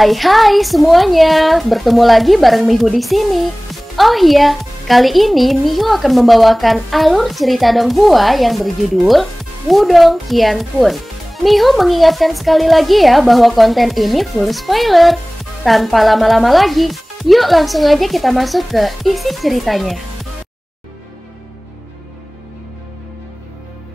Hai semuanya, bertemu lagi bareng Mihu di sini. Oh iya, kali ini Mihu akan membawakan alur cerita Donghua yang berjudul Wudong Qiankun. Mihu mengingatkan sekali lagi ya bahwa konten ini full spoiler. Tanpa lama-lama lagi, yuk langsung aja kita masuk ke isi ceritanya.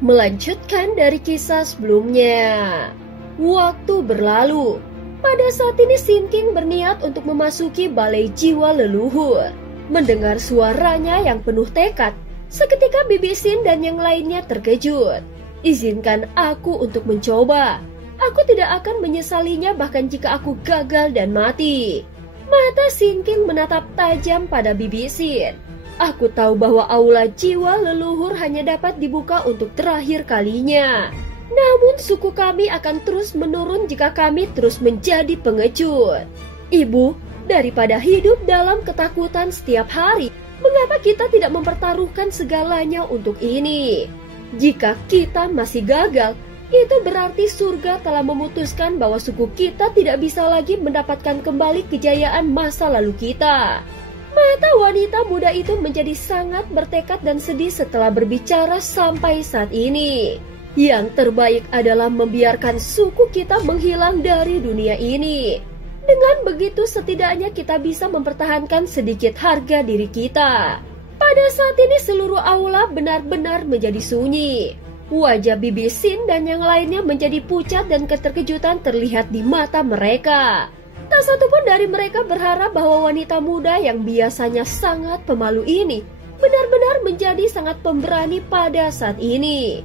Melanjutkan dari kisah sebelumnya. Waktu berlalu. Pada saat ini Sin King berniat untuk memasuki balai jiwa leluhur. Mendengar suaranya yang penuh tekad, seketika Bibi Sin dan yang lainnya terkejut. Izinkan aku untuk mencoba. Aku tidak akan menyesalinya bahkan jika aku gagal dan mati. Mata Sin King menatap tajam pada Bibi Sin. Aku tahu bahwa aula jiwa leluhur hanya dapat dibuka untuk terakhir kalinya. Namun suku kami akan terus menurun jika kami terus menjadi pengecut. Ibu, daripada hidup dalam ketakutan setiap hari, mengapa kita tidak mempertaruhkan segalanya untuk ini? Jika kita masih gagal, itu berarti surga telah memutuskan bahwa suku kita tidak bisa lagi mendapatkan kembali kejayaan masa lalu kita. Mata wanita muda itu menjadi sangat bertekad dan sedih setelah berbicara sampai saat ini. Yang terbaik adalah membiarkan suku kita menghilang dari dunia ini. Dengan begitu setidaknya kita bisa mempertahankan sedikit harga diri kita. Pada saat ini seluruh aula benar-benar menjadi sunyi. Wajah Bibi Sin dan yang lainnya menjadi pucat dan keterkejutan terlihat di mata mereka. Tak satu pun dari mereka berharap bahwa wanita muda yang biasanya sangat pemalu ini benar-benar menjadi sangat pemberani pada saat ini.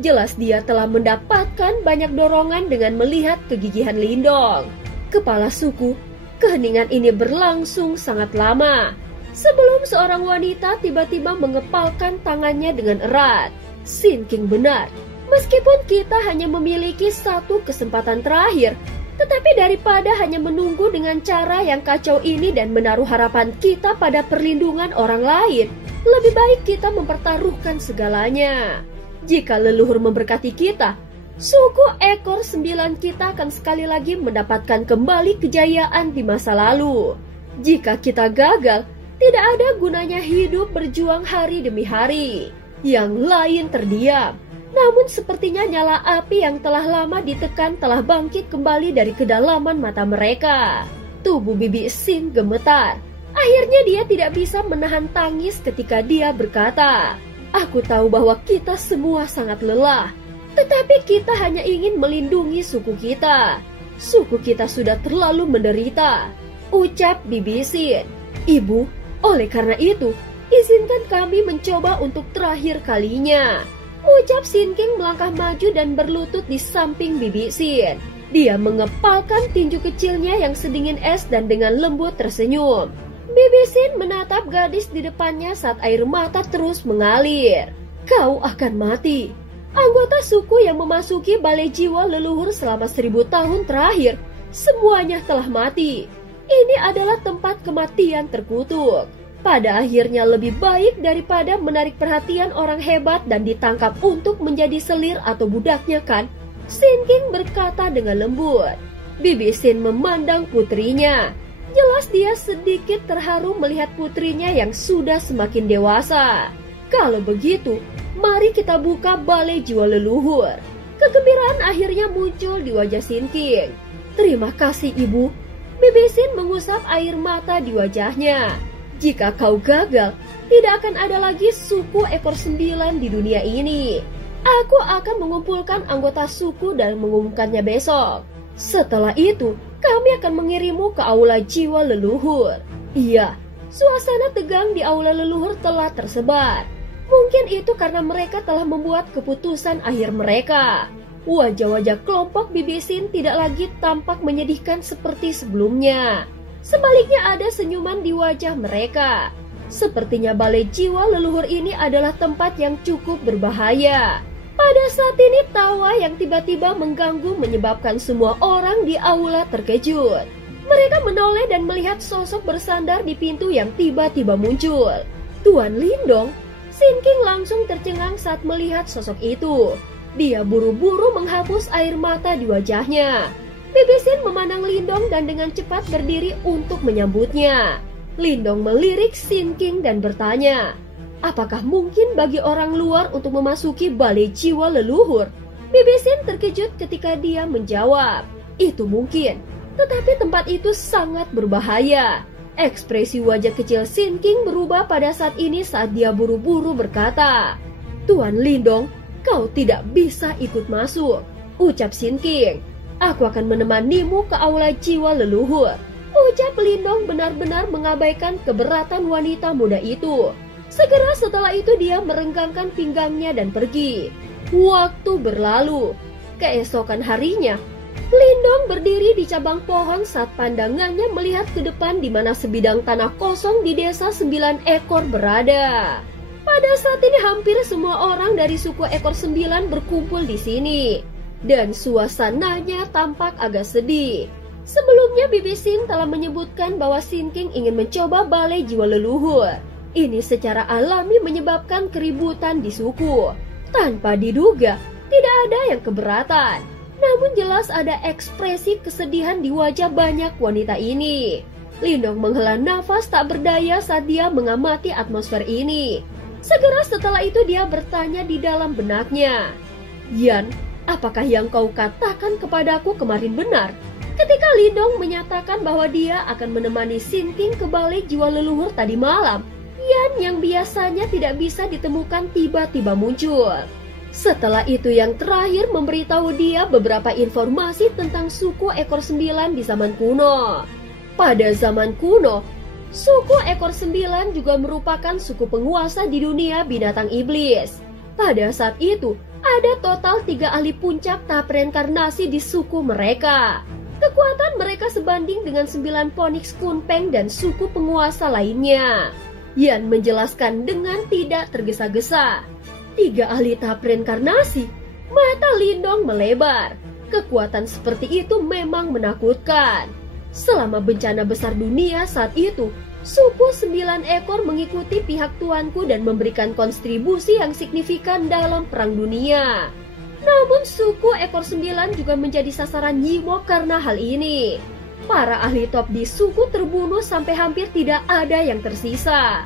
Jelas dia telah mendapatkan banyak dorongan dengan melihat kegigihan Lindong. Kepala suku, keheningan ini berlangsung sangat lama. Sebelum seorang wanita tiba-tiba mengepalkan tangannya dengan erat. Sin King benar, meskipun kita hanya memiliki satu kesempatan terakhir, tetapi daripada hanya menunggu dengan cara yang kacau ini dan menaruh harapan kita pada perlindungan orang lain, lebih baik kita mempertaruhkan segalanya. Jika leluhur memberkati kita, suku ekor 9 kita akan sekali lagi mendapatkan kembali kejayaan di masa lalu. Jika kita gagal, tidak ada gunanya hidup berjuang hari demi hari. Yang lain terdiam. Namun sepertinya nyala api yang telah lama ditekan telah bangkit kembali dari kedalaman mata mereka. Tubuh Bibi Sin gemetar. Akhirnya dia tidak bisa menahan tangis ketika dia berkata, "Aku tahu bahwa kita semua sangat lelah, tetapi kita hanya ingin melindungi suku kita. Suku kita sudah terlalu menderita," ucap Bibi Sin. "Ibu, oleh karena itu, izinkan kami mencoba untuk terakhir kalinya," ucap Sin King melangkah maju dan berlutut di samping Bibi Sin. Dia mengepalkan tinju kecilnya yang sedingin es dan dengan lembut tersenyum. Bibi Sin menatap gadis di depannya saat air mata terus mengalir. "Kau akan mati." Anggota suku yang memasuki balai jiwa leluhur selama 1000 tahun terakhir, semuanya telah mati. Ini adalah tempat kematian terkutuk. Pada akhirnya lebih baik daripada menarik perhatian orang hebat dan ditangkap untuk menjadi selir atau budaknya kan? Sin King berkata dengan lembut. Bibi Sin memandang putrinya. Jelas dia sedikit terharu melihat putrinya yang sudah semakin dewasa. Kalau begitu, mari kita buka balai jiwa leluhur. Kegembiraan akhirnya muncul di wajah Sin King. "Terima kasih ibu." Bibi Sin mengusap air mata di wajahnya. "Jika kau gagal, tidak akan ada lagi suku ekor 9 di dunia ini. Aku akan mengumpulkan anggota suku dan mengumumkannya besok. Setelah itu, kami akan mengirimmu ke aula jiwa leluhur." Iya, suasana tegang di aula leluhur telah tersebar. Mungkin itu karena mereka telah membuat keputusan akhir mereka. Wajah-wajah kelompok Bibi Sin tidak lagi tampak menyedihkan seperti sebelumnya. Sebaliknya ada senyuman di wajah mereka. Sepertinya balai jiwa leluhur ini adalah tempat yang cukup berbahaya. Pada saat ini tawa yang tiba-tiba mengganggu menyebabkan semua orang di aula terkejut. Mereka menoleh dan melihat sosok bersandar di pintu yang tiba-tiba muncul. Tuan Lindong. Sin King langsung tercengang saat melihat sosok itu. Dia buru-buru menghapus air mata di wajahnya. Bibi Sin memandang Lindong dan dengan cepat berdiri untuk menyambutnya. Lindong melirik Sin King dan bertanya, apakah mungkin bagi orang luar untuk memasuki balai jiwa leluhur? Bibi Sin terkejut ketika dia menjawab, itu mungkin, tetapi tempat itu sangat berbahaya. Ekspresi wajah kecil Sin King berubah pada saat ini saat dia buru-buru berkata, Tuan Lindong, kau tidak bisa ikut masuk, ucap Sin King. Aku akan menemanimu ke aula jiwa leluhur. Ucap Lindong benar-benar mengabaikan keberatan wanita muda itu. Segera setelah itu dia merenggangkan pinggangnya dan pergi. Waktu berlalu. Keesokan harinya, Lindong berdiri di cabang pohon saat pandangannya melihat ke depan di mana sebidang tanah kosong di desa 9 ekor berada. Pada saat ini hampir semua orang dari suku ekor 9 berkumpul di sini. Dan suasananya tampak agak sedih. Sebelumnya Bibi Sin telah menyebutkan bahwa Sin King ingin mencoba balai jiwa leluhur. Ini secara alami menyebabkan keributan di suku. Tanpa diduga, tidak ada yang keberatan. Namun jelas ada ekspresi kesedihan di wajah banyak wanita ini. Lindong menghela nafas tak berdaya saat dia mengamati atmosfer ini. Segera setelah itu dia bertanya di dalam benaknya, Yan, apakah yang kau katakan kepadaku kemarin benar? Ketika Lindong menyatakan bahwa dia akan menemani Sin King ke balai jiwa leluhur tadi malam, Yan yang biasanya tidak bisa ditemukan tiba-tiba muncul. Setelah itu yang terakhir memberitahu dia beberapa informasi tentang suku ekor 9 di zaman kuno. Pada zaman kuno, suku ekor 9 juga merupakan suku penguasa di dunia binatang iblis. Pada saat itu, ada total 3 ahli puncak tahap reinkarnasi di suku mereka. Kekuatan mereka sebanding dengan 9 Phoenix Kunpeng dan suku penguasa lainnya. Yan menjelaskan dengan tidak tergesa-gesa. 3 ahli tahap reinkarnasi. Mata Lindong melebar. Kekuatan seperti itu memang menakutkan. Selama bencana besar dunia saat itu, suku 9 ekor mengikuti pihak tuanku dan memberikan kontribusi yang signifikan dalam perang dunia. Namun suku ekor 9 juga menjadi sasaran Yimo karena hal ini. Para ahli top di suku terbunuh sampai hampir tidak ada yang tersisa.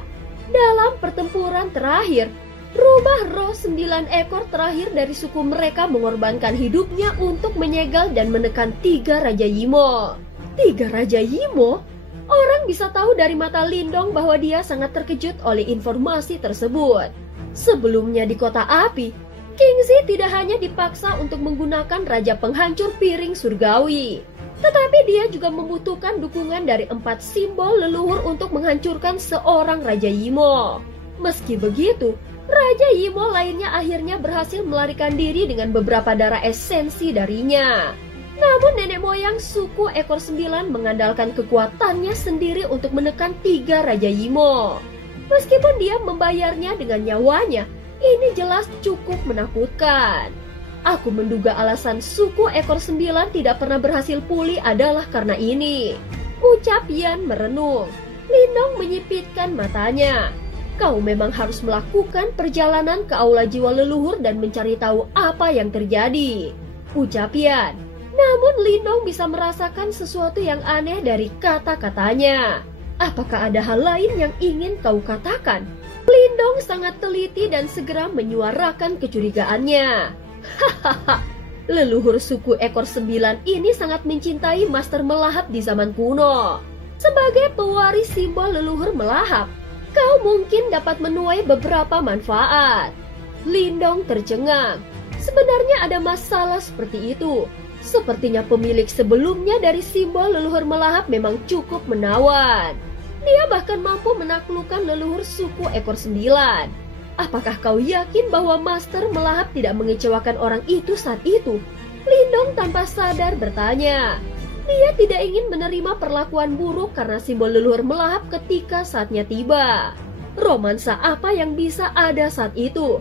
Dalam pertempuran terakhir, rubah roh 9 ekor terakhir dari suku mereka mengorbankan hidupnya untuk menyegel dan menekan 3 Raja Yimo. 3 Raja Yimo? Orang bisa tahu dari mata Lindong bahwa dia sangat terkejut oleh informasi tersebut. Sebelumnya di Kota Api, Kingzi tidak hanya dipaksa untuk menggunakan Raja Penghancur Piring Surgawi, tetapi dia juga membutuhkan dukungan dari 4 simbol leluhur untuk menghancurkan seorang Raja Yimo. Meski begitu, Raja Yimo lainnya akhirnya berhasil melarikan diri dengan beberapa darah esensi darinya. Namun nenek moyang suku ekor 9 mengandalkan kekuatannya sendiri untuk menekan 3 Raja Yimo. Meskipun dia membayarnya dengan nyawanya, ini jelas cukup menakutkan. Aku menduga alasan suku ekor 9 tidak pernah berhasil pulih adalah karena ini, ucap Yan merenung. Lindong menyipitkan matanya. Kau memang harus melakukan perjalanan ke aula jiwa leluhur dan mencari tahu apa yang terjadi, ucap Yan. Namun Lindong bisa merasakan sesuatu yang aneh dari kata-katanya. Apakah ada hal lain yang ingin kau katakan? Lindong sangat teliti dan segera menyuarakan kecurigaannya. Hahaha, leluhur suku ekor 9 ini sangat mencintai Master Melahap di zaman kuno. Sebagai pewaris simbol leluhur melahap, kau mungkin dapat menuai beberapa manfaat. Lindong tercengang. Sebenarnya ada masalah seperti itu. Sepertinya pemilik sebelumnya dari simbol leluhur melahap memang cukup menawan. Dia bahkan mampu menaklukkan leluhur suku ekor 9. Apakah kau yakin bahwa Master Melahap tidak mengecewakan orang itu saat itu? Lindong tanpa sadar bertanya. Dia tidak ingin menerima perlakuan buruk karena simbol leluhur melahap ketika saatnya tiba. Romansa apa yang bisa ada saat itu?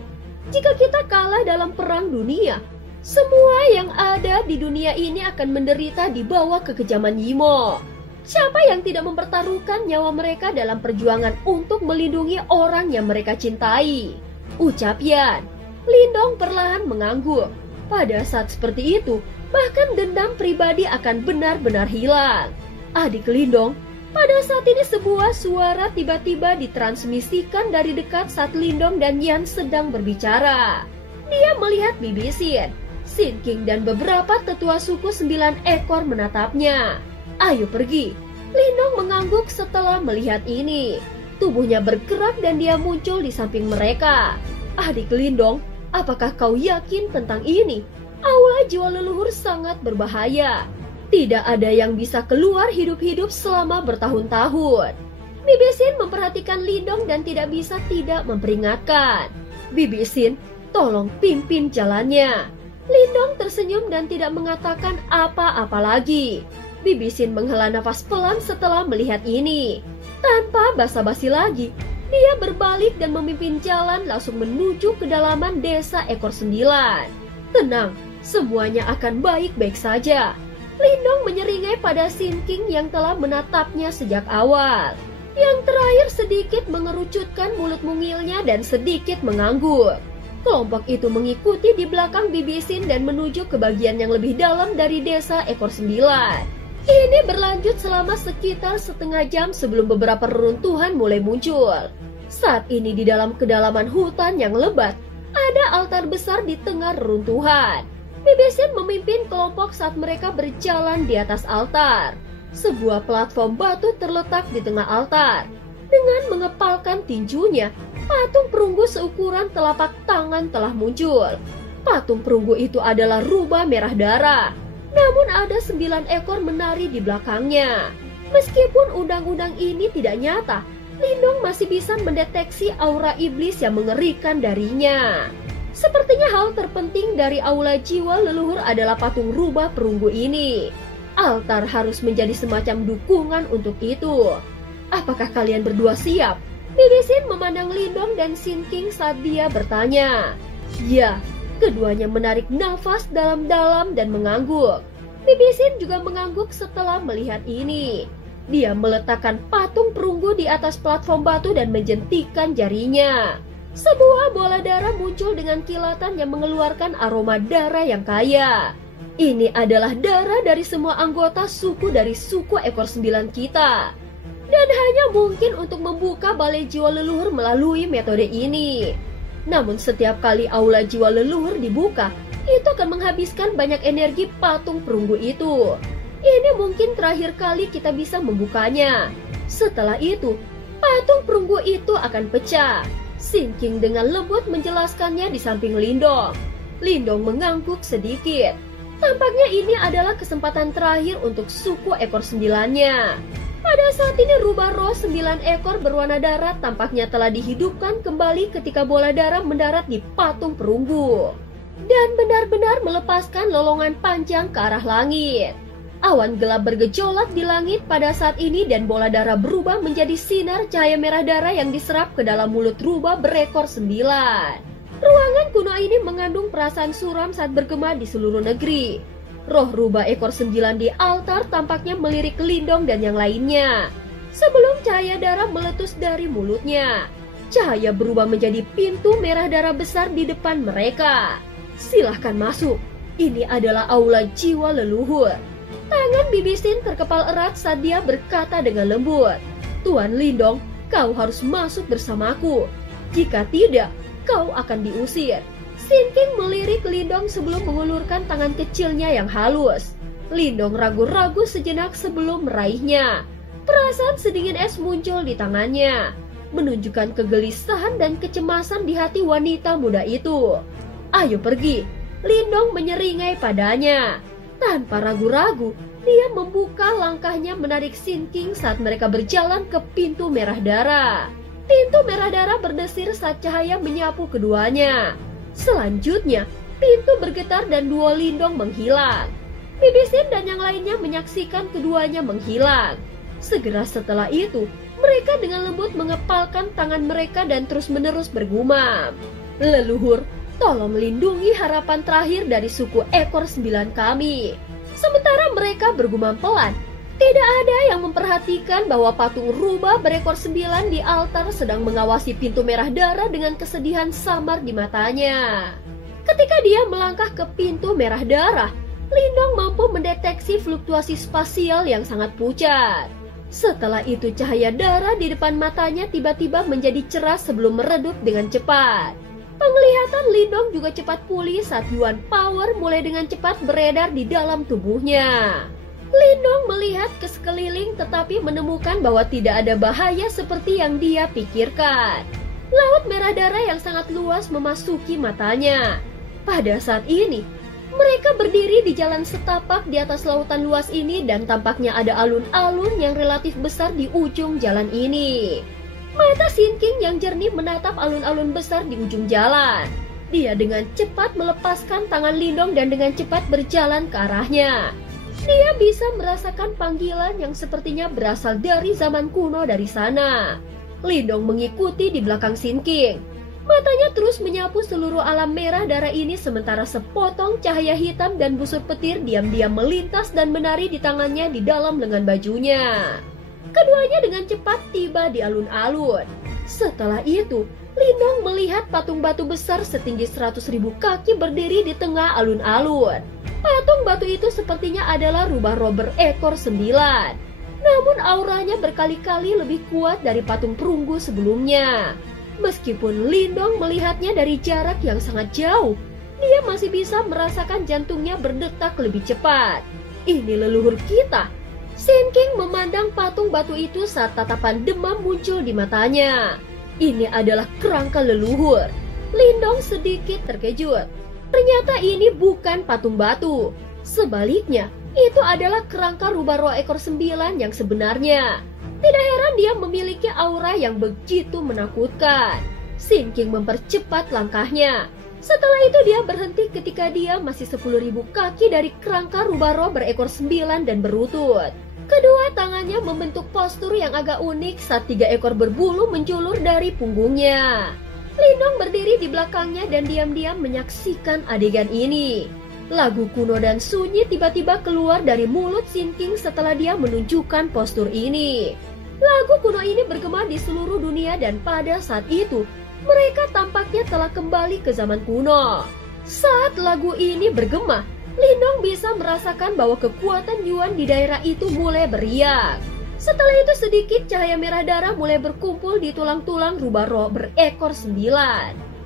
Jika kita kalah dalam perang dunia, semua yang ada di dunia ini akan menderita di bawah kekejaman Yimo. Siapa yang tidak mempertaruhkan nyawa mereka dalam perjuangan untuk melindungi orang yang mereka cintai? Ucap Yan. Lindong perlahan mengangguk. Pada saat seperti itu, bahkan dendam pribadi akan benar-benar hilang. Adik Lindong, pada saat ini sebuah suara tiba-tiba ditransmisikan dari dekat saat Lindong dan Yan sedang berbicara. Dia melihat Bibi Sin King dan beberapa tetua suku 9 ekor menatapnya. Ayo pergi. Lindong mengangguk setelah melihat ini. Tubuhnya bergerak dan dia muncul di samping mereka. Adik Lindong, apakah kau yakin tentang ini? Aula jiwa leluhur sangat berbahaya. Tidak ada yang bisa keluar hidup-hidup selama bertahun-tahun. Bibi Sin memperhatikan Lindong dan tidak bisa tidak memperingatkan. Bibi Sin, tolong pimpin jalannya. Lindong tersenyum dan tidak mengatakan apa-apa lagi. Bibi Sin menghela nafas pelan setelah melihat ini. Tanpa basa-basi lagi, dia berbalik dan memimpin jalan langsung menuju kedalaman desa ekor 9. Tenang, semuanya akan baik-baik saja. Lindong menyeringai pada Sin King yang telah menatapnya sejak awal. Yang terakhir sedikit mengerucutkan mulut mungilnya dan sedikit mengangguk. Kelompok itu mengikuti di belakang Bibi Sin dan menuju ke bagian yang lebih dalam dari desa ekor 9. Ini berlanjut selama sekitar setengah jam sebelum beberapa reruntuhan mulai muncul. Saat ini di dalam kedalaman hutan yang lebat, ada altar besar di tengah reruntuhan. Bibi Sin memimpin kelompok saat mereka berjalan di atas altar. Sebuah platform batu terletak di tengah altar. Dengan mengepalkan tinjunya, patung perunggu seukuran telapak tangan telah muncul. Patung perunggu itu adalah rubah merah darah. Namun ada 9 ekor menari di belakangnya. Meskipun undang-undang ini tidak nyata, Lindong masih bisa mendeteksi aura iblis yang mengerikan darinya. Sepertinya hal terpenting dari aula jiwa leluhur adalah patung rubah perunggu ini. Altar harus menjadi semacam dukungan untuk itu. Apakah kalian berdua siap? Bibi Sin memandang Lindong dan Sin King saat dia bertanya. Ya, keduanya menarik nafas dalam-dalam dan mengangguk. Bibi Sin juga mengangguk setelah melihat ini. Dia meletakkan patung perunggu di atas platform batu dan menjentikan jarinya. Sebuah bola darah muncul dengan kilatan yang mengeluarkan aroma darah yang kaya. Ini adalah darah dari semua anggota suku dari suku ekor 9 kita. Dan hanya mungkin untuk membuka balai jiwa leluhur melalui metode ini. Namun setiap kali aula jiwa leluhur dibuka, itu akan menghabiskan banyak energi patung perunggu itu. Ini mungkin terakhir kali kita bisa membukanya. Setelah itu, patung perunggu itu akan pecah. Sin King dengan lembut menjelaskannya di samping Lindong. Lindong mengangguk sedikit. Tampaknya ini adalah kesempatan terakhir untuk suku ekor 9-nya. Pada saat ini rubah roh 9 ekor berwarna darah tampaknya telah dihidupkan kembali ketika bola darah mendarat di patung perunggu. Dan benar-benar melepaskan lolongan panjang ke arah langit. Awan gelap bergejolak di langit pada saat ini dan bola darah berubah menjadi sinar cahaya merah darah yang diserap ke dalam mulut rubah berekor 9. Ruangan kuno ini mengandung perasaan suram saat bergema di seluruh negeri. Roh rubah ekor 9 di altar tampaknya melirik Lindong dan yang lainnya. Sebelum cahaya darah meletus dari mulutnya, cahaya berubah menjadi pintu merah darah besar di depan mereka. Silahkan masuk. Ini adalah aula jiwa leluhur. Tangan Bibi Sin terkepal erat saat dia berkata dengan lembut. Tuan Lindong, kau harus masuk bersamaku. Jika tidak, kau akan diusir. Sin King melirik Lindong sebelum mengulurkan tangan kecilnya yang halus. Lindong ragu-ragu sejenak sebelum meraihnya. Perasaan sedingin es muncul di tangannya, menunjukkan kegelisahan dan kecemasan di hati wanita muda itu. Ayo pergi, Lindong menyeringai padanya. Tanpa ragu-ragu, dia membuka langkahnya menarik Sin King saat mereka berjalan ke pintu merah darah. Pintu merah darah berdesir saat cahaya menyapu keduanya. Selanjutnya, pintu bergetar dan dua Lindong menghilang. Bibi Sin dan yang lainnya menyaksikan keduanya menghilang. Segera setelah itu, mereka dengan lembut mengepalkan tangan mereka dan terus-menerus bergumam. Leluhur, tolong lindungi harapan terakhir dari suku ekor 9 kami. Sementara mereka bergumam pelan, tidak ada yang memperhatikan bahwa patung rubah berekor 9 di altar sedang mengawasi pintu merah darah dengan kesedihan samar di matanya. Ketika dia melangkah ke pintu merah darah, Lindong mampu mendeteksi fluktuasi spasial yang sangat pucat. Setelah itu cahaya darah di depan matanya tiba-tiba menjadi cerah sebelum meredup dengan cepat. Penglihatan Lindong juga cepat pulih saat Yuan Power mulai dengan cepat beredar di dalam tubuhnya. Lindong melihat ke sekeliling tetapi menemukan bahwa tidak ada bahaya seperti yang dia pikirkan. Laut merah darah yang sangat luas memasuki matanya. Pada saat ini, mereka berdiri di jalan setapak di atas lautan luas ini dan tampaknya ada alun-alun yang relatif besar di ujung jalan ini. Mata Sin King yang jernih menatap alun-alun besar di ujung jalan. Dia dengan cepat melepaskan tangan Lindong dan dengan cepat berjalan ke arahnya. Dia bisa merasakan panggilan yang sepertinya berasal dari zaman kuno dari sana. Lindong mengikuti di belakang Sin King. Matanya terus menyapu seluruh alam merah darah ini sementara sepotong cahaya hitam dan busur petir diam-diam melintas dan menari di tangannya di dalam lengan bajunya. Keduanya dengan cepat tiba di alun-alun. Setelah itu, Lindong melihat patung batu besar setinggi 100.000 kaki berdiri di tengah alun-alun. Patung batu itu sepertinya adalah rubah roh berekor 9. Namun auranya berkali-kali lebih kuat dari patung perunggu sebelumnya. Meskipun Lindong melihatnya dari jarak yang sangat jauh, dia masih bisa merasakan jantungnya berdetak lebih cepat. Ini leluhur kita. Sin King memandang patung batu itu saat tatapan demam muncul di matanya. Ini adalah kerangka leluhur. Lindong sedikit terkejut. Ternyata ini bukan patung batu. Sebaliknya, itu adalah kerangka rubah roh ekor 9 yang sebenarnya. Tidak heran dia memiliki aura yang begitu menakutkan. Sin King mempercepat langkahnya. Setelah itu dia berhenti ketika dia masih 10.000 kaki dari kerangka rubah roh berekor 9 dan berlutut. Kedua tangannya membentuk postur yang agak unik saat 3 ekor berbulu menjulur dari punggungnya. Lindong berdiri di belakangnya dan diam-diam menyaksikan adegan ini. Lagu kuno dan sunyi tiba-tiba keluar dari mulut Sin King setelah dia menunjukkan postur ini. Lagu kuno ini bergema di seluruh dunia dan pada saat itu, mereka tampaknya telah kembali ke zaman kuno. Saat lagu ini bergema, Lindong bisa merasakan bahwa kekuatan Yuan di daerah itu mulai beriak. Setelah itu sedikit cahaya merah darah mulai berkumpul di tulang-tulang rubah roh berekor 9.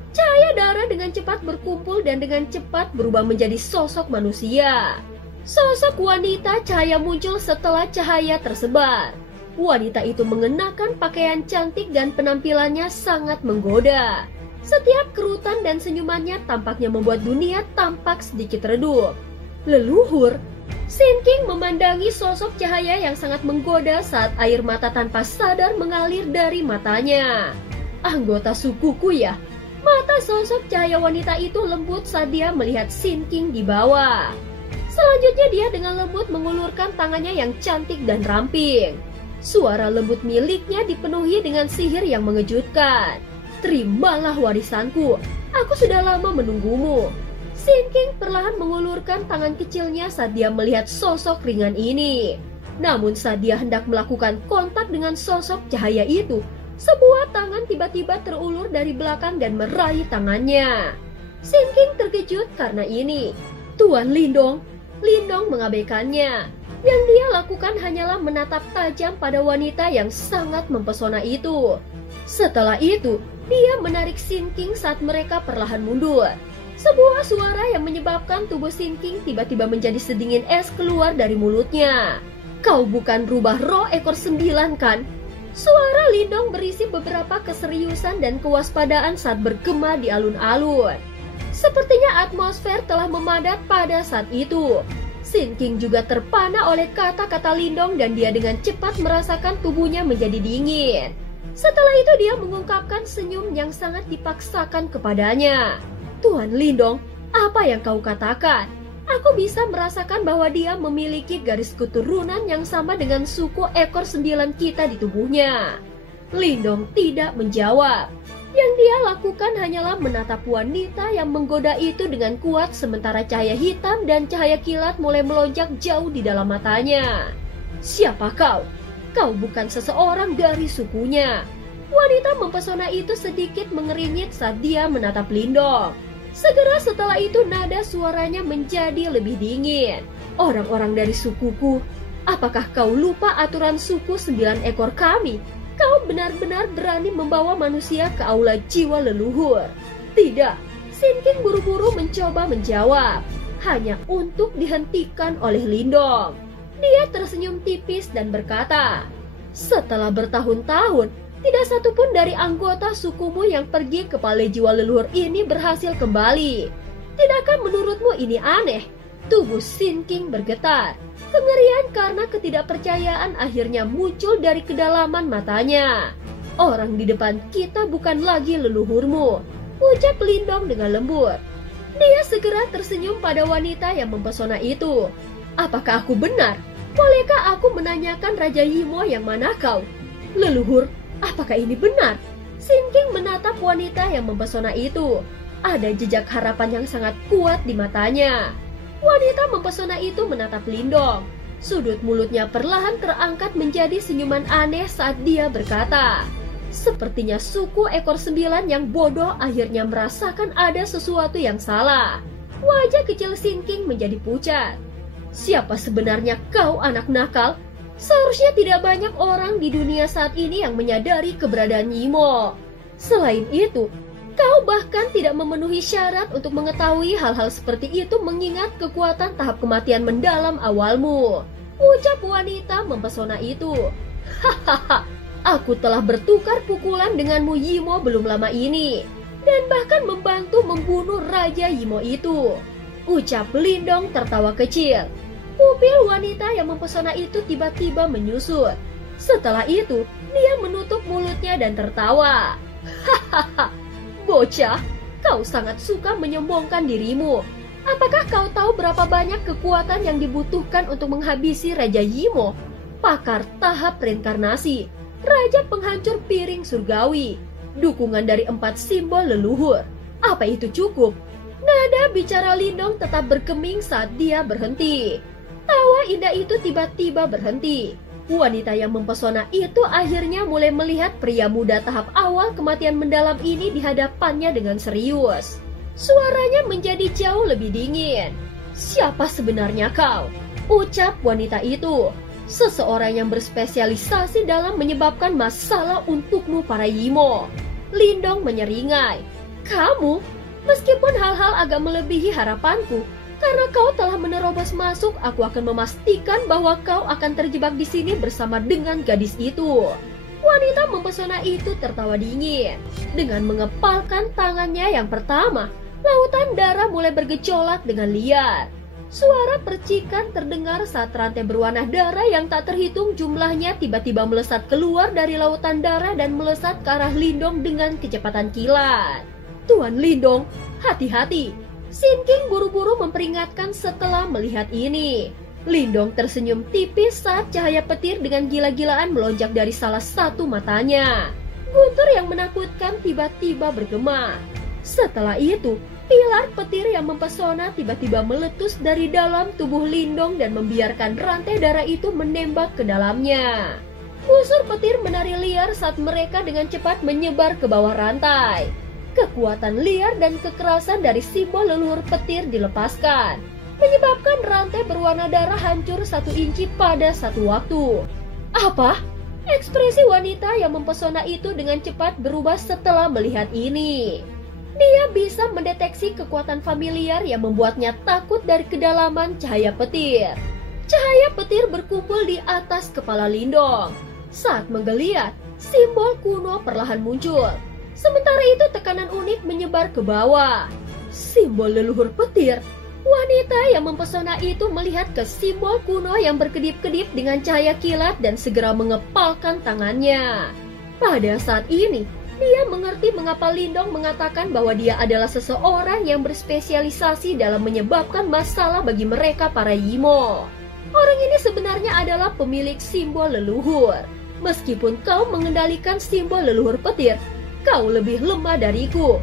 Cahaya darah dengan cepat berkumpul dan dengan cepat berubah menjadi sosok manusia. Sosok wanita cahaya muncul setelah cahaya tersebar. Wanita itu mengenakan pakaian cantik dan penampilannya sangat menggoda. Setiap kerutan dan senyumannya tampaknya membuat dunia tampak sedikit redup. Leluhur, Sin King memandangi sosok cahaya yang sangat menggoda saat air mata tanpa sadar mengalir dari matanya. Anggota sukuku ya? Mata sosok cahaya wanita itu lembut saat dia melihat Sin King di bawah. Selanjutnya dia dengan lembut mengulurkan tangannya yang cantik dan ramping. Suara lembut miliknya dipenuhi dengan sihir yang mengejutkan. Terimalah warisanku, aku sudah lama menunggumu. Sin King perlahan mengulurkan tangan kecilnya saat dia melihat sosok ringan ini. Namun saat dia hendak melakukan kontak dengan sosok cahaya itu, sebuah tangan tiba-tiba terulur dari belakang dan meraih tangannya. Sin King terkejut karena ini. Tuan Lindong. Lindong mengabaikannya. Yang dia lakukan hanyalah menatap tajam pada wanita yang sangat mempesona itu. Setelah itu, dia menarik Sin King saat mereka perlahan mundur. Sebuah suara yang menyebabkan tubuh Sin King tiba-tiba menjadi sedingin es keluar dari mulutnya. Kau bukan rubah roh ekor 9 kan? Suara Lindong berisi beberapa keseriusan dan kewaspadaan saat bergema di alun-alun. Sepertinya atmosfer telah memadat pada saat itu. Sin King juga terpana oleh kata-kata Lindong dan dia dengan cepat merasakan tubuhnya menjadi dingin. Setelah itu dia mengungkapkan senyum yang sangat dipaksakan kepadanya. Tuan Lindong, apa yang kau katakan? Aku bisa merasakan bahwa dia memiliki garis keturunan yang sama dengan suku ekor 9 kita di tubuhnya. Lindong tidak menjawab. Yang dia lakukan hanyalah menatap wanita yang menggoda itu dengan kuat sementara cahaya hitam dan cahaya kilat mulai melonjak jauh di dalam matanya. Siapa kau? Kau bukan seseorang dari sukunya. Wanita mempesona itu sedikit mengeringit saat dia menatap Lindong. Segera setelah itu nada suaranya menjadi lebih dingin. Orang-orang dari sukuku, apakah kau lupa aturan suku 9 ekor kami? Kau benar-benar berani membawa manusia ke aula jiwa leluhur? Tidak, Sin King buru-buru mencoba menjawab, hanya untuk dihentikan oleh Lindong. Dia tersenyum tipis dan berkata, setelah bertahun-tahun, tidak satupun dari anggota sukumu yang pergi ke Balai Jiwa Leluhur ini berhasil kembali. Tidakkah menurutmu ini aneh? Tubuh Sin King bergetar. Kengerian karena ketidakpercayaan akhirnya muncul dari kedalaman matanya. Orang di depan kita bukan lagi leluhurmu, ucap Lindong dengan lembut. Dia segera tersenyum pada wanita yang mempesona itu. Apakah aku benar? Bolehkah aku menanyakan Raja Yimo yang mana kau? Leluhur, apakah ini benar? Sin King menatap wanita yang mempesona itu. Ada jejak harapan yang sangat kuat di matanya. Wanita mempesona itu menatap Lindong. Sudut mulutnya perlahan terangkat menjadi senyuman aneh saat dia berkata, sepertinya suku ekor 9 yang bodoh akhirnya merasakan ada sesuatu yang salah. Wajah kecil Sin King menjadi pucat. Siapa sebenarnya kau, anak nakal? Seharusnya tidak banyak orang di dunia saat ini yang menyadari keberadaan Yimo. Selain itu, kau bahkan tidak memenuhi syarat untuk mengetahui hal-hal seperti itu mengingat kekuatan tahap kematian mendalam awalmu, ucap wanita mempesona itu. Hahaha, aku telah bertukar pukulan denganmu Yimo belum lama ini, dan bahkan membantu membunuh Raja Yimo itu, ucap Lindong tertawa kecil. Pupil wanita yang mempesona itu tiba-tiba menyusut. Setelah itu, dia menutup mulutnya dan tertawa. Hahaha, bocah, kau sangat suka menyombongkan dirimu. Apakah kau tahu berapa banyak kekuatan yang dibutuhkan untuk menghabisi Raja Yimo? Pakar tahap reinkarnasi, Raja penghancur piring surgawi, dukungan dari 4 simbol leluhur. Apa itu cukup? Nada bicara Lindong tetap bergeming saat dia berhenti. Tawa indah itu tiba-tiba berhenti. Wanita yang mempesona itu akhirnya mulai melihat pria muda tahap awal kematian mendalam ini di hadapannya dengan serius. Suaranya menjadi jauh lebih dingin. Siapa sebenarnya kau? Ucap wanita itu. Seseorang yang berspesialisasi dalam menyebabkan masalah untukmu para Yimo. Lindong menyeringai. Kamu? Meskipun hal-hal agak melebihi harapanku, karena kau telah menerobos masuk, aku akan memastikan bahwa kau akan terjebak di sini bersama dengan gadis itu. Wanita mempesona itu tertawa dingin. Dengan mengepalkan tangannya yang pertama, lautan darah mulai bergejolak dengan liar. Suara percikan terdengar saat rantai berwarna darah yang tak terhitung jumlahnya tiba-tiba melesat keluar dari lautan darah dan melesat ke arah Lindong dengan kecepatan kilat. Tuan Lindong, hati-hati! Sin King buru-buru memperingatkan setelah melihat ini. Lindong tersenyum tipis saat cahaya petir dengan gila-gilaan melonjak dari salah satu matanya. Guntur yang menakutkan tiba-tiba bergema. Setelah itu, pilar petir yang mempesona tiba-tiba meletus dari dalam tubuh Lindong dan membiarkan rantai darah itu menembak ke dalamnya. Busur petir menari liar saat mereka dengan cepat menyebar ke bawah rantai. Kekuatan liar dan kekerasan dari simbol leluhur petir dilepaskan, menyebabkan rantai berwarna darah hancur 1 inci pada satu waktu. Apa? Ekspresi wanita yang mempesona itu dengan cepat berubah setelah melihat ini. Dia bisa mendeteksi kekuatan familiar yang membuatnya takut dari kedalaman cahaya petir. Cahaya petir berkumpul di atas kepala Lindong. Saat menggeliat, simbol kuno perlahan muncul. Sementara itu tekanan unik menyebar ke bawah. Simbol leluhur petir. Wanita yang mempesona itu melihat ke simbol kuno yang berkedip-kedip dengan cahaya kilat dan segera mengepalkan tangannya. Pada saat ini, dia mengerti mengapa Lindong mengatakan bahwa dia adalah seseorang yang berspesialisasi dalam menyebabkan masalah bagi mereka para Yimo. Orang ini sebenarnya adalah pemilik simbol leluhur. Meskipun kau mengendalikan simbol leluhur petir, kau lebih lemah dariku.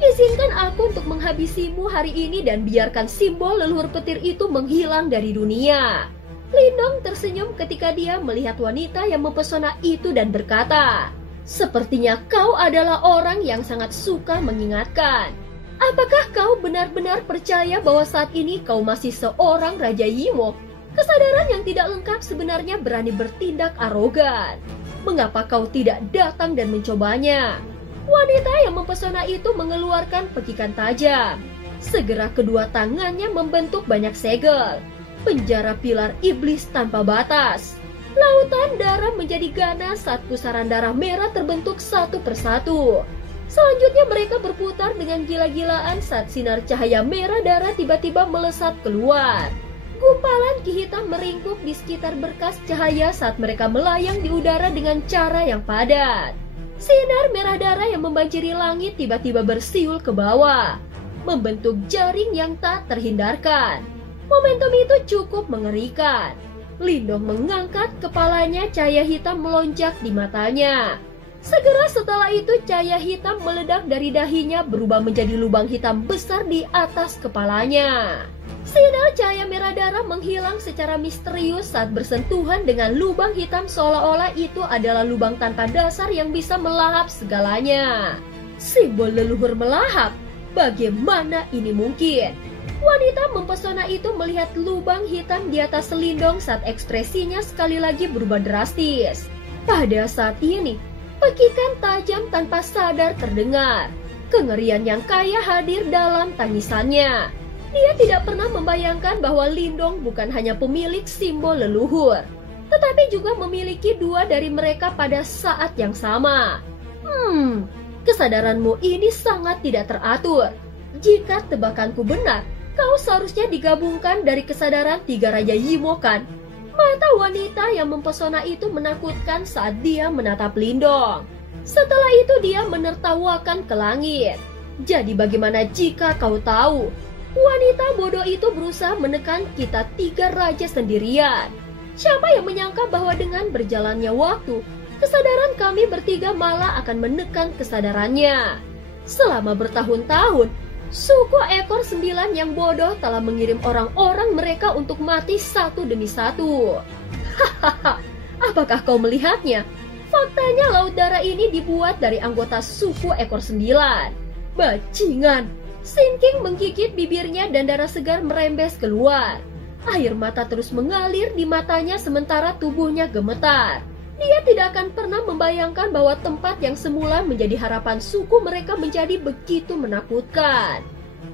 Izinkan aku untuk menghabisimu hari ini dan biarkan simbol leluhur petir itu menghilang dari dunia. Lindong tersenyum ketika dia melihat wanita yang mempesona itu dan berkata, sepertinya kau adalah orang yang sangat suka mengingatkan. Apakah kau benar-benar percaya bahwa saat ini kau masih seorang Raja Yimo? Kesadaran yang tidak lengkap sebenarnya berani bertindak arogan. Mengapa kau tidak datang dan mencobanya? Wanita yang mempesona itu mengeluarkan pekikan tajam. Segera kedua tangannya membentuk banyak segel. Penjara pilar iblis tanpa batas. Lautan darah menjadi ganas saat pusaran darah merah terbentuk satu persatu. Selanjutnya mereka berputar dengan gila-gilaan saat sinar cahaya merah darah tiba-tiba melesat keluar. Gumpalan ki hitam meringkuk di sekitar berkas cahaya saat mereka melayang di udara dengan cara yang padat. Sinar merah darah yang membanjiri langit tiba-tiba bersiul ke bawah, membentuk jaring yang tak terhindarkan. Momentum itu cukup mengerikan. Lindong mengangkat kepalanya, cahaya hitam melonjak di matanya. Segera setelah itu cahaya hitam meledak dari dahinya berubah menjadi lubang hitam besar di atas kepalanya. Sinar cahaya merah darah menghilang secara misterius saat bersentuhan dengan lubang hitam seolah-olah itu adalah lubang tanpa dasar yang bisa melahap segalanya. Simbol leluhur melahap. Bagaimana ini mungkin? Wanita mempesona itu melihat lubang hitam di atas Lindong saat ekspresinya sekali lagi berubah drastis. Pada saat ini, pekikan tajam tanpa sadar terdengar. Kengerian yang kaya hadir dalam tangisannya. Dia tidak pernah membayangkan bahwa Lindong bukan hanya pemilik simbol leluhur, tetapi juga memiliki dua dari mereka pada saat yang sama. Kesadaranmu ini sangat tidak teratur. Jika tebakanku benar, kau seharusnya digabungkan dari kesadaran tiga Raja Yimo kan? Mata wanita yang mempesona itu menakutkan saat dia menatap Lindong. Setelah itu dia menertawakan ke langit. Jadi bagaimana jika kau tahu? Wanita bodoh itu berusaha menekan kita tiga raja sendirian. Siapa yang menyangka bahwa dengan berjalannya waktu, kesadaran kami bertiga malah akan menekan kesadarannya. Selama bertahun-tahun, suku ekor 9 yang bodoh telah mengirim orang-orang mereka untuk mati satu demi satu. Hahaha, apakah kau melihatnya? Faktanya laut darah ini dibuat dari anggota suku ekor 9. Bajingan! Sinking menggigit bibirnya dan darah segar merembes keluar. Air mata terus mengalir di matanya sementara tubuhnya gemetar. Dia tidak akan pernah membayangkan bahwa tempat yang semula menjadi harapan suku mereka menjadi begitu menakutkan.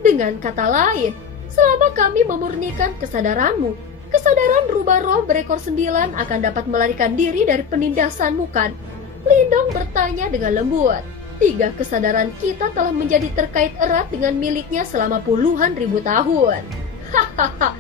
Dengan kata lain, selama kami memurnikan kesadaranmu, kesadaran rubah roh berekor 9 akan dapat melarikan diri dari penindasanmu kan? Lindong bertanya dengan lembut. Tiga kesadaran kita telah menjadi terkait erat dengan miliknya selama puluhan ribu tahun. Hahaha,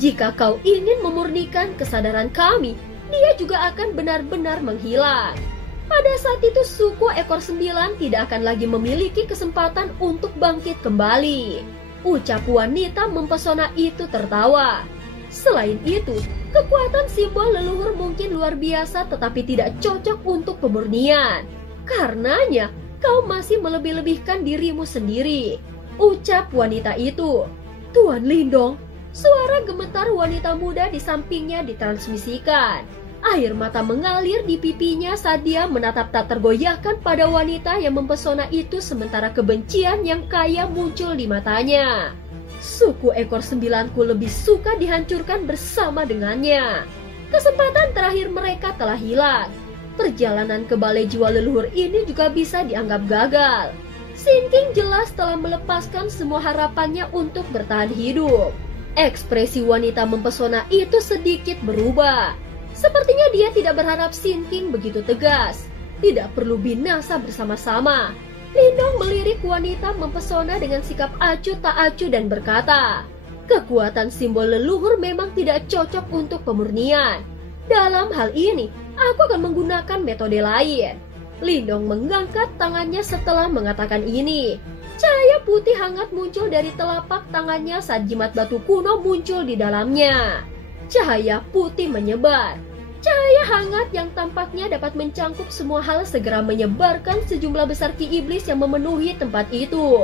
jika kau ingin memurnikan kesadaran kami, dia juga akan benar-benar menghilang. Pada saat itu suku ekor 9 tidak akan lagi memiliki kesempatan untuk bangkit kembali. Ucap wanita mempesona itu tertawa. Selain itu, kekuatan simbol leluhur mungkin luar biasa tetapi tidak cocok untuk pemurnian. Karenanya, kau masih melebih-lebihkan dirimu sendiri, ucap wanita itu. Tuan Lindong, suara gemetar wanita muda di sampingnya ditransmisikan. Air mata mengalir di pipinya saat dia menatap tak tergoyahkan pada wanita yang mempesona itu sementara kebencian yang kaya muncul di matanya. Suku ekor 9ku lebih suka dihancurkan bersama dengannya. Kesempatan terakhir mereka telah hilang. Perjalanan ke balai jiwa leluhur ini juga bisa dianggap gagal. Sinking jelas telah melepaskan semua harapannya untuk bertahan hidup. Ekspresi wanita mempesona itu sedikit berubah. Sepertinya dia tidak berharap Sinking begitu tegas. Tidak perlu binasa bersama-sama. Lindong melirik wanita mempesona dengan sikap acuh tak acuh dan berkata, kekuatan simbol leluhur memang tidak cocok untuk pemurnian. Dalam hal ini, aku akan menggunakan metode lain. Lindong mengangkat tangannya setelah mengatakan ini. Cahaya putih hangat muncul dari telapak tangannya saat jimat batu kuno muncul di dalamnya. Cahaya putih menyebar. Cahaya hangat yang tampaknya dapat mencangkup semua hal segera menyebarkan sejumlah besar ki iblis yang memenuhi tempat itu.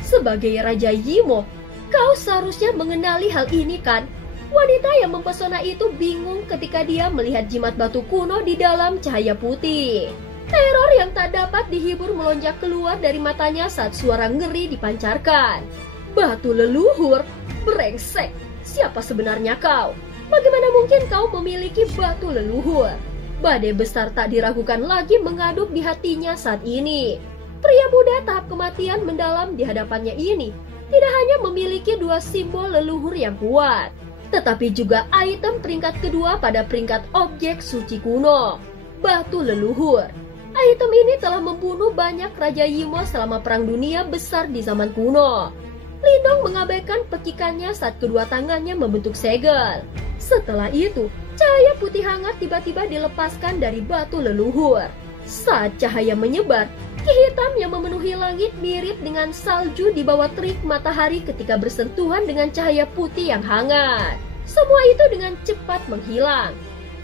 Sebagai Raja Yimo, kau seharusnya mengenali hal ini kan? Wanita yang mempesona itu bingung ketika dia melihat jimat batu kuno di dalam cahaya putih. Teror yang tak dapat dihibur melonjak keluar dari matanya saat suara ngeri dipancarkan. Batu leluhur, brengsek, siapa sebenarnya kau? Bagaimana mungkin kau memiliki batu leluhur? Badai besar tak diragukan lagi mengaduk di hatinya saat ini. Pria muda tahap kematian mendalam di hadapannya ini tidak hanya memiliki dua simbol leluhur yang kuat, tetapi juga item peringkat kedua pada peringkat objek suci kuno, batu leluhur. Item ini telah membunuh banyak Raja Yimo selama Perang Dunia Besar di zaman kuno. Lindong mengabaikan pekikannya saat kedua tangannya membentuk segel. Setelah itu, cahaya putih hangat tiba-tiba dilepaskan dari batu leluhur. Saat cahaya menyebar, ki hitam yang memenuhi langit mirip dengan salju di bawah terik matahari ketika bersentuhan dengan cahaya putih yang hangat. Semua itu dengan cepat menghilang.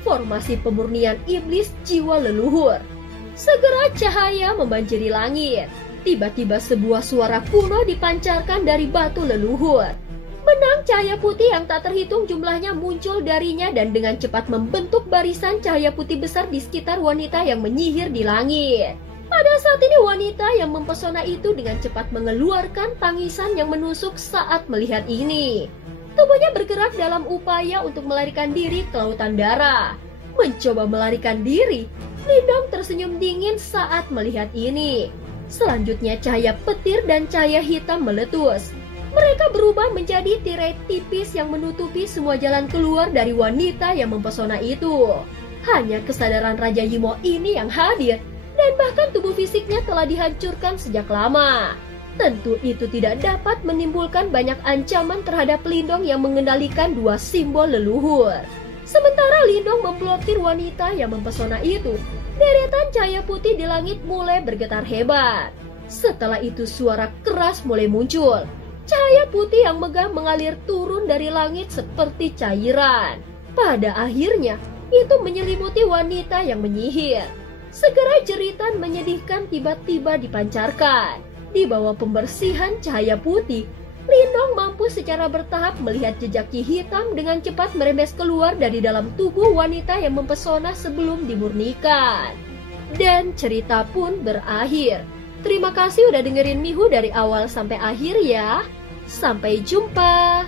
Formasi pemurnian iblis jiwa leluhur. Segera cahaya membanjiri langit. Tiba-tiba sebuah suara kuno dipancarkan dari batu leluhur. Benang cahaya putih yang tak terhitung jumlahnya muncul darinya dan dengan cepat membentuk barisan cahaya putih besar di sekitar wanita yang menyihir di langit. Pada saat ini wanita yang mempesona itu dengan cepat mengeluarkan tangisan yang menusuk saat melihat ini. Tubuhnya bergerak dalam upaya untuk melarikan diri ke lautan darah. Mencoba melarikan diri, Lindong tersenyum dingin saat melihat ini. Selanjutnya cahaya petir dan cahaya hitam meletus. Mereka berubah menjadi tirai tipis yang menutupi semua jalan keluar dari wanita yang mempesona itu. Hanya kesadaran Raja Yimo ini yang hadir, dan bahkan tubuh fisiknya telah dihancurkan sejak lama. Tentu itu tidak dapat menimbulkan banyak ancaman terhadap Lindong yang mengendalikan dua simbol leluhur. Sementara Lindong memblokir wanita yang mempesona itu, deretan cahaya putih di langit mulai bergetar hebat. Setelah itu suara keras mulai muncul. Cahaya putih yang megah mengalir turun dari langit seperti cairan. Pada akhirnya, itu menyelimuti wanita yang menyihir. Segera jeritan menyedihkan tiba-tiba dipancarkan. Di bawah pembersihan cahaya putih, Lindong mampu secara bertahap melihat jejak ki hitam dengan cepat merembes keluar dari dalam tubuh wanita yang mempesona sebelum dimurnikan. Dan cerita pun berakhir. Terima kasih udah dengerin Mihu dari awal sampai akhir ya. Sampai jumpa.